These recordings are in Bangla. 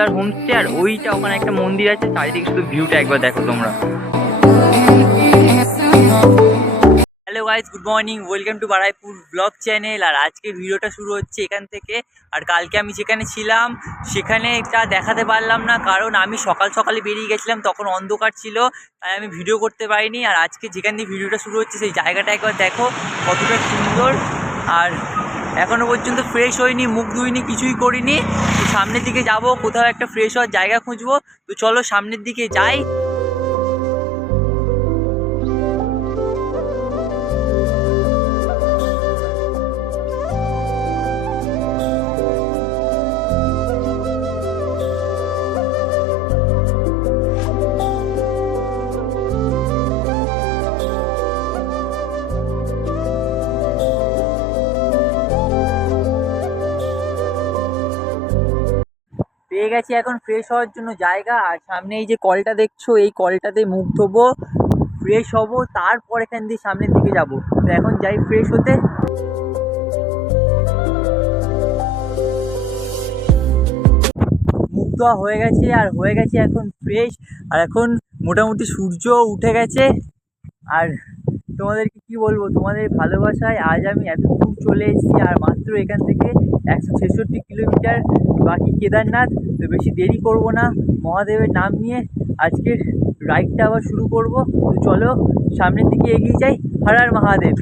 ফুলদার হোমস্টে, আর ওইটা ওখানে একটা মন্দির আছে। চারিদিকে শুধু ভিউটা একবার দেখো তোমরা। Hello guys, good morning, welcome to Baruipur blog channel. আর আজকে ভিডিওটা শুরু হচ্ছে এখান থেকে। আর কালকে আমি যেখানে ছিলাম সেখানে এটা দেখাতে পারলাম না, কারণ আমি সকালে বেরিয়ে গেছিলাম, তখন অন্ধকার ছিল, তাই আমি ভিডিও করতে পারিনি। আর আজকে যেখান দিয়ে ভিডিওটা শুরু হচ্ছে সেই জায়গাটা একবার দেখো কতটা সুন্দর। আর এখনও পর্যন্ত ফ্রেশ হইনি, মুখ ধুইনি, কিছুই করিনি। তো সামনের দিকে যাব, কোথাও একটা ফ্রেশ হওয়ার জায়গা খুঁজবো। তো চলো সামনের দিকে যাই। পেয়ে গেছি এখন ফ্রেশ হওয়ার জন্য জায়গা। আর সামনে এই যে কলটা দেখছো, এই কলটাতে মুখ ধোবো, ফ্রেশ হব, তারপর এখান দিয়ে সামনের দিকে যাব। তো এখন যাই ফ্রেশ হতে। মুখ ধোয়া হয়ে গেছে, আর হয়ে গেছে এখন ফ্রেশ। আর এখন মোটামুটি সূর্য উঠে গেছে। আর তোমাদেরকে কি বলবো, তোমাদের ভালোবাসায় আজ আমি এত দূর চলে এসেছি। আর মাত্র এখান থেকে 166 কিলোমিটার বাকি কেদারনাথ। তো বেশি দেরি করব না, মহাদেবের নাম নিয়ে আজকের রাইডটা আবার শুরু করব। তো চলো সামনের দিকে এগিয়ে যাই। হর হর মহাদেব।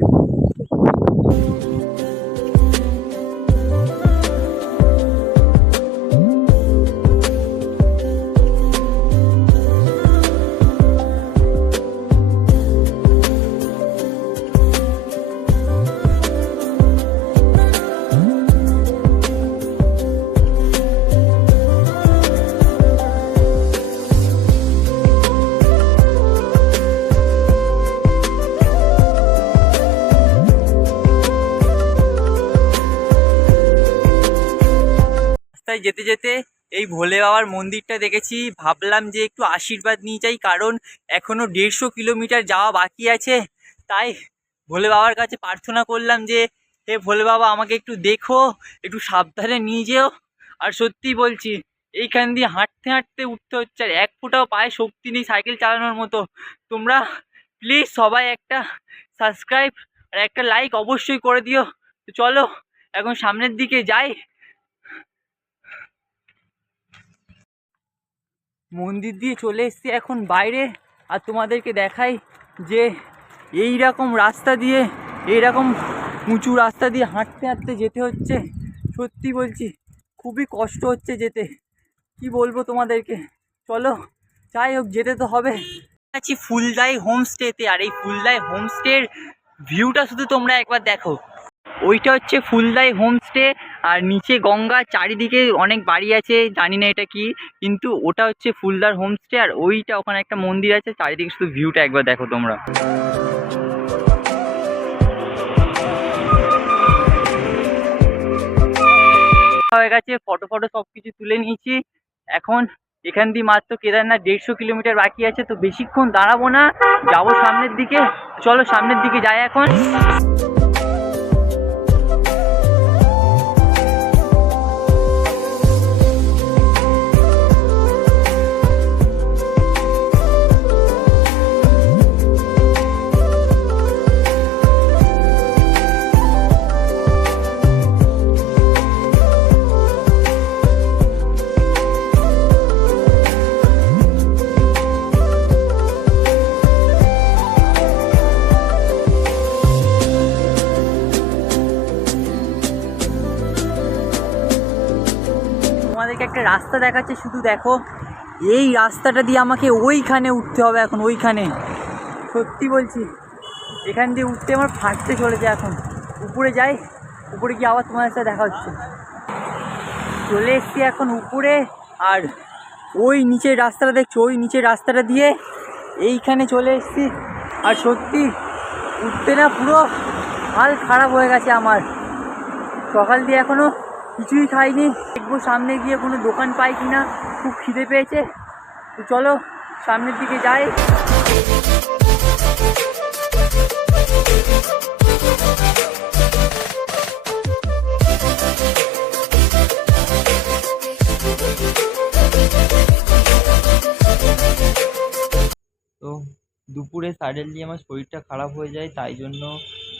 যেতে যেতে এই ভোলে বাবার মন্দিরটা দেখেছি, ভাবলাম যে একটু আশীর্বাদ নিয়ে যাই, কারণ এখনো 150 কিলোমিটার যাওয়া বাকি আছে। তাই ভোলে বাবার কাছে প্রার্থনা করলাম যে হে ভোলে বাবা, আমাকে একটু দেখো, একটু সাবধানে নিয়ে যেও। আর সত্যি বলছি, এইখান দিয়ে হাঁটতে হাঁটতে উঠতে হচ্ছে, আর এক ফোঁটাও পায়ে শক্তি নেই সাইকেল চালানোর মতো। তোমরা প্লিজ সবাই একটা সাবস্ক্রাইব আর একটা লাইক অবশ্যই করে দিও। তো চলো এখন সামনের দিকে যাই। মন্দির দিয়ে চলে এসেছি এখন বাইরে। আর তোমাদেরকে দেখাই যে এই রকম রাস্তা দিয়ে, এইরকম উঁচু রাস্তা দিয়ে হাঁটতে হাঁটতে যেতে হচ্ছে। সত্যি বলছি, খুবই কষ্ট হচ্ছে যেতে, কি বলবো তোমাদেরকে। চলো যাই হোক, যেতে তো হবে। আছি ফুলদাই হোমস্টেতে। আর এই ফুলদাই হোমস্টের ভিউটা শুধু তোমরা একবার দেখো। ওইটা হচ্ছে ফুলদাই হোমস্টে, আর নিচে গঙ্গা, চারিদিকে অনেক বাড়ি আছে, জানি না এটা কি, কিন্তু ওটা হচ্ছে ফুলদার হোমস্টে। আর ওইটা ওখানে একটা মন্দির আছে, চারিদিকে শুধু ভিউটা একবার দেখো তোমরা। হয়ে গেছে, ফটো সব কিছু তুলে নিয়েছি। এখন এখান দিয়ে মাত্র কেদারনাথ 150 কিলোমিটার বাকি আছে। তো বেশিক্ষণ দাঁড়াবো না, যাবো সামনের দিকে। চলো সামনের দিকে যাই এখন। তোমাদেরকে একটা রাস্তা দেখাচ্ছে, শুধু দেখো। এই রাস্তাটা দিয়ে আমাকে ওইখানে উঠতে হবে এখন, ওইখানে। সত্যি বলছি, এখান দিয়ে উঠতে আমার ফাটতে চলেছে এখন। উপরে যাই, উপরে গিয়ে আবার তোমাদের সাথে দেখা হচ্ছে। চলে এসছি এখন উপরে। আর ওই নিচের রাস্তাটা দেখছো, ওই নিচের রাস্তাটা দিয়ে এইখানে চলে এসছি। আর সত্যি উঠতে না পুরো হাল খারাপ হয়ে গেছে আমার। সকাল দিয়ে এখনও কিছুই খাইনি, দেখবো সামনে গিয়ে কোনো দোকান পাই কিনা, খুব খিদে পেয়েছে। তো চলো সামনের দিকে যাই। দুপুরে সাডেনলি আমার শরীরটা খারাপ হয়ে যায়, তাই জন্য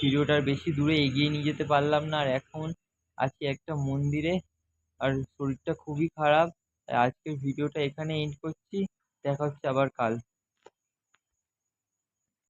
ভিডিওটা আর বেশি দূরে এগিয়ে নিয়ে যেতে পারলাম না। আর এখন আছি একটা মন্দিরে, আর শরীরটা খুবই খারাপ। তাই আজকের ভিডিওটা এখানে এন্ড করছি। দেখা হচ্ছে আবার কাল।